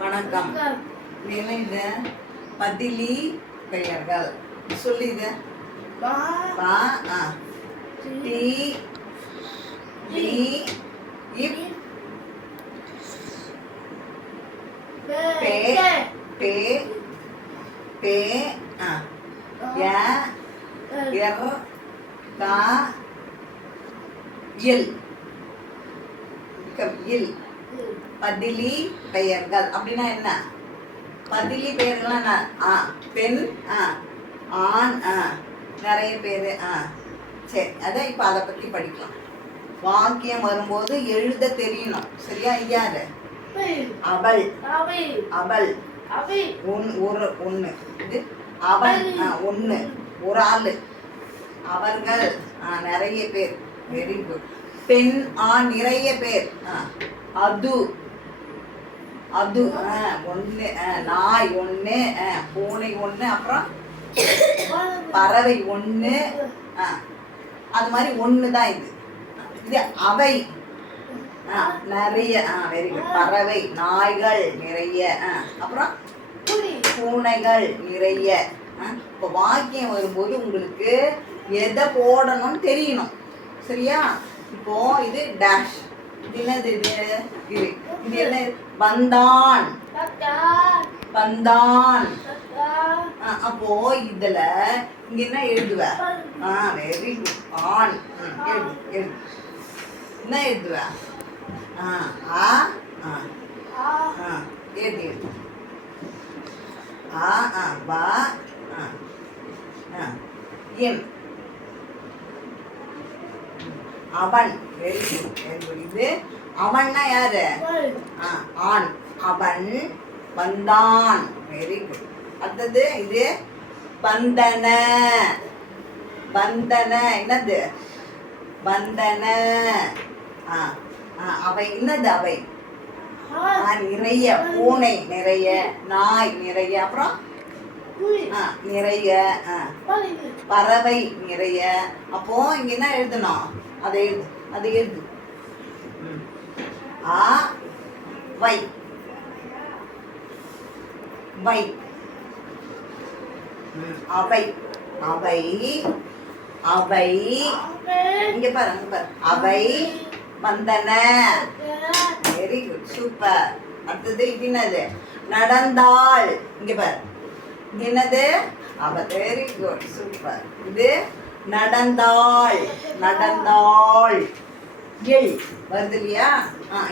வணக்கம். என்ன இது? பதிலி பெயர்கள். சொல்லு இது. பா டி டி இப் பே பே பே ய எர் கா இல் இல். பதிலி பெயர்கள் அப்படின்னா என்ன? பதிலி பெயர்கள்லாம் என்ன? பெண், ஆண், நிறைய பேர். சரி, அதான் இப்போ அதை பற்றி படிக்கலாம். வாக்கியம் வரும்போது எழுத தெரியணும். சரியா? யாரு? அவள் அவள் ஒன்று. இது அவன் ஒன்று, ஒரு ஆள். அவர்கள் நிறைய பேர். Very good. பெண் நிறைய பேர். அது அது ஒன்று, நாய் ஒன்று, பூனை ஒன்று, அப்புறம் பறவை ஒன்று. அது மாதிரி ஒன்று தான் இது. இது அவை நிறைய. Very good. பறவை, நாய்கள் நிறைய, அப்புறம் பூனைகள் நிறைய. இப்போ வாக்கியம் வரும்போது உங்களுக்கு எதை போடணும்னு தெரியணும். சரியா? இப்போ இது டேஷ். இது என்னது? இது என்ன? வந்தான் வந்தான். அப்போ இதுல இங்க என்ன எழுதுவ? Very good. ஆண். எழுது. என்ன எழுதுவ? எழுது. பா என். அவன். Very good. இது அவன்னா யாரு? ஆண். அவன் வந்தான். Very good. அடுத்தது இது வந்தன. வந்தன என்னது? வந்தன. அவை என்னது? அவை நிறைய. பூனை நிறைய, நாய் நிறைய, அப்புறம் நிறைய, பறவை நிறைய. அப்போ இங்க என்ன எழுதணும்? அதை எழுது. அது எழுது. வை வை. அவை அவை அவை. இங்க பாரு, அங்க பாரு. அவை வந்தன. Very good. சூப்பர். அடுத்தது இது என்னது? நடந்தாள். இங்க பாரு. இது என்னது? அவ. Very good. சூப்பர். இது நடந்தாள். நடந்தாள். எல் வருது இல்லையா?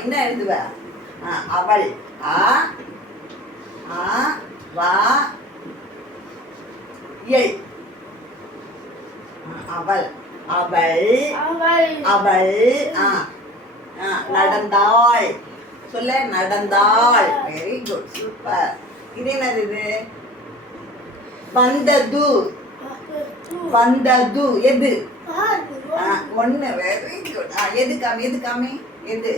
என்ன எழுதுவ? அவள். வா எல். அவள் அவள் அவள். நடந்தாள். சொல்ல. நடந்தாள். Very good. சூப்பர். இது என்னது? இது வந்தது. வந்தது. எது? ஒண்ணு. Very good. எது காமி? எது காமி? எது?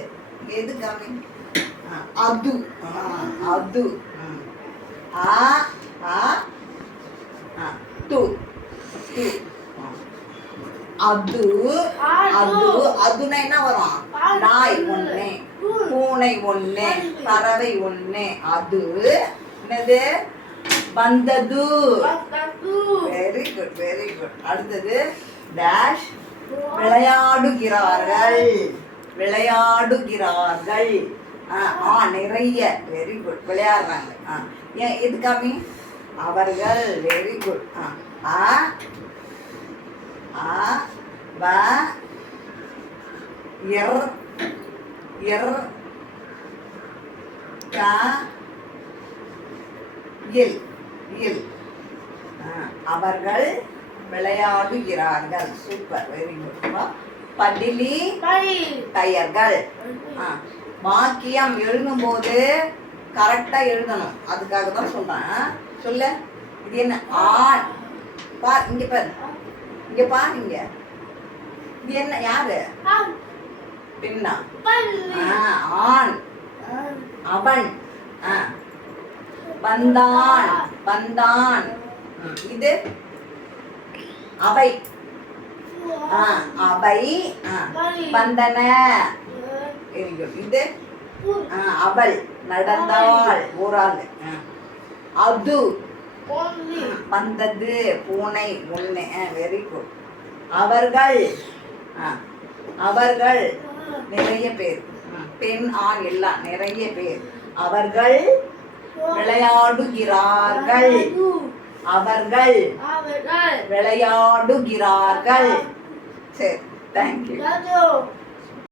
எது காமி? அது. அது. து. அது. அது. அதுனா என்ன வரும்? நாய் ஒண்ணு, பூனை ஒண்ணு, பறவை ஒண்ணு. அது என்னது? வந்தது. Very good. Very good. அடுத்தது டேஷ். விளையாடுகிறார்கள். விளையாடுகிறார்கள். நிறைய. Very good. விளையாடுறாங்க. ஏன் எது காமி? அவர்கள். Very good. வ எர் எர் கா இல் இல். அவர்கள் விளையாடுகிறார்கள். சூப்பர். Very good. பதிலி பெயர்கள். வாக்கியம் எழுதும் போது கரெக்டா எழுதணும். அதுக்காக தான் சொல்றேன். சொல்ல. இது என்ன? ஆண். பார் இங்க பாரு. இங்க பாரு. இங்க இது என்ன? யாரு? பெண்ணா? ஆண். அவன். வந்தான். வந்தான். இது அவை. அவை வந்தன. இது அவள் நடந்தாள் ஒரு ஆள். அது வந்தது பூனை ஒண்ணு. Very good. அவர்கள் அவர்கள் நிறைய பேர், பெண் ஆண் எல்லாம் நிறைய பேர். அவர்கள் விளையாடுகிறார்கள். அவர்கள் விளையாடுகிறார்கள். சரி, தேங்க்யூ.